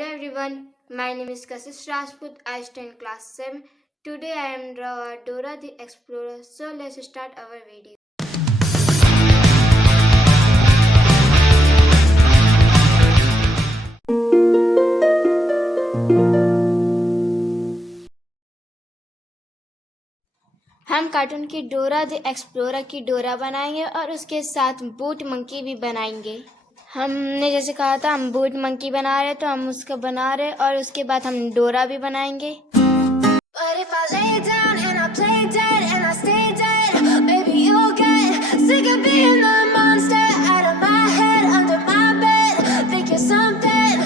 Hello everyone, my name is Kashish Rajpoot. I stay in class 7. Today I am Dora the Explorer. So let's start our video. हम cartoon की Dora the explorer की डोरा बनाएंगे और उसके साथ boot monkey भी बनाएंगे। हमने जैसे कहा था हम बूट मंकी बना रहे तो हम उसको बना रहे और उसके बाद हम डोरा भी बनाएंगे। But if I lay down and I play dead and I stay dead, maybe you'll get sick of being the monster out of my head, under my bed. Think you're something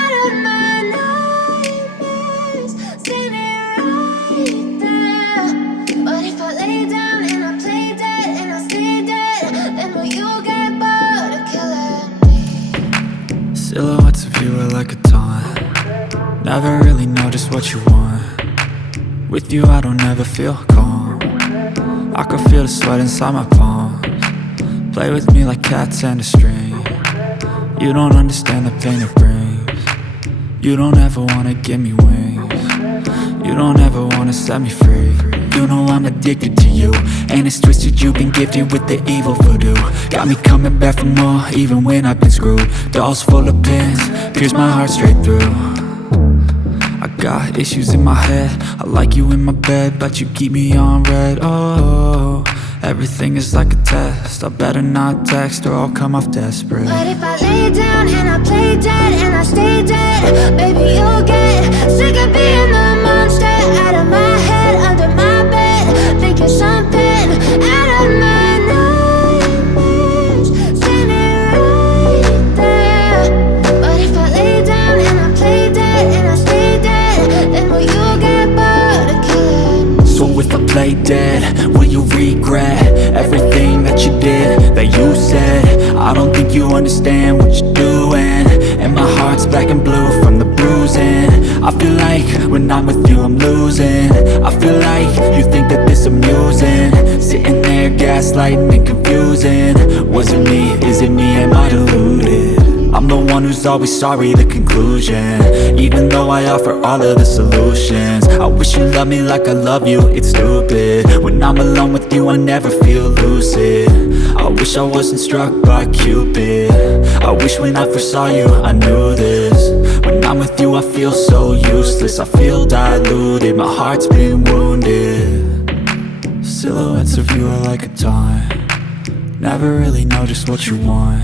out of my nightmares, standing right there. But if I lay down and I play dead and I stay dead, then will you get bored of killing me? Silhouettes of you are like a taunt. Never really know just what you want. With you I don't ever feel calm. I can feel the sweat inside my palms. Play with me like cats and a string. You don't understand the pain it brings. You don't ever wanna give me wings. You don't ever wanna set me free. You know I'm addicted to you, and it's twisted, you've been gifted with the evil voodoo. Got me coming back for more, even when I've been screwed. Dolls full of pins, pierce my heart straight through. I got issues in my head, I like you in my bed, but you keep me on red. Oh, everything is like a test, I better not text or I'll come off desperate. But if I lay down and I play dead and I stay dead, baby you'll get sick of being the monster out of my head, under my bed. Think you're something out of my nightmares, standing right there. But if I lay down and I play dead and I stay dead, then will you get bored of killing me? So if I play dead, will you regret everything that you did, that you said? I don't think you understand what you're doing, and my heart's black and blue from the bruising. I feel like when I'm with you I'm losing. I feel like you think that this amusing, sitting there gaslighting and confusing. Was it me? Is it me? Am I deluded? I'm the one who's always sorry, the conclusion. Even though I offer all of the solutions, I wish you loved me like I love you, it's stupid. When I'm alone with you I never feel lucid. I wish I wasn't struck by Cupid. I wish when I first saw you I knew this. When I'm with you I feel so useless, I feel diluted, my heart's been wounded. Silhouettes of you are like a taunt. Never really know just what you want.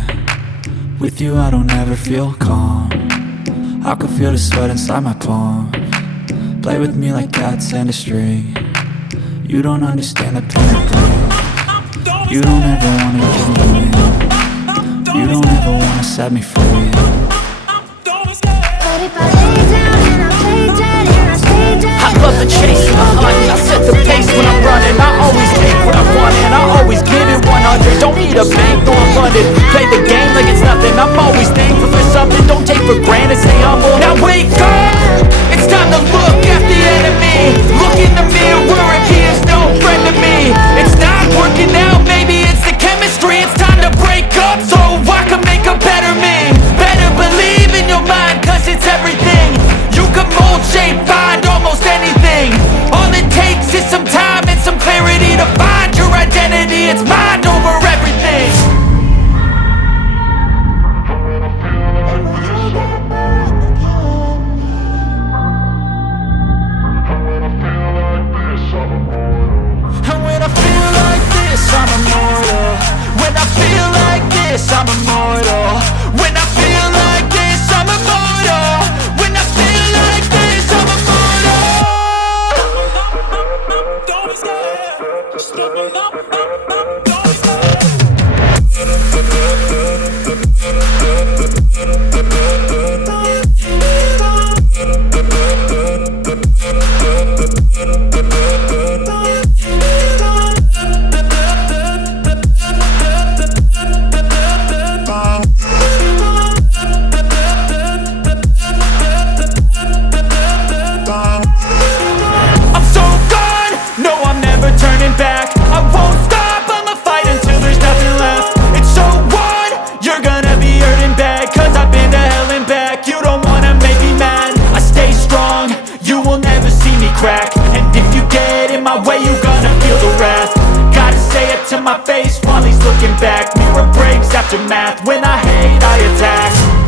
With you I don't ever feel calm. I can feel the sweat inside my palms. Play with me like cats and a string. You don't understand the pain it brings. You don't ever wanna give me wings. You don't ever wanna set me free. But if I lay down and I play dead and I stay dead, I love the chase and the hunt, I set the pace when I'm running. I always take what I want and I always give it 100. Don't need a bank nor a London, play the game like it's nothing. I'm always thankful for something, don't take for granted, stay humble. Now wake up, it's time to look at the enemy. Look in the mirror if he is no friend to me. It's not working out, maybe it's the chemistry. It's time to break up so I can make a better me. Better believe in your mind, cause it's everything. You can mold, shape, find almost anything. All it takes is some time and some clarity to find your identity. It's mind over everything. And when I feel like this, I'm immortal. When I feel like this, I'm immortal. When I feel like this, I'm immortal. When I feel like this, I'm immortal. Don't be scared. Stepping up, don't be scared. aftermath. When I hate, I attack.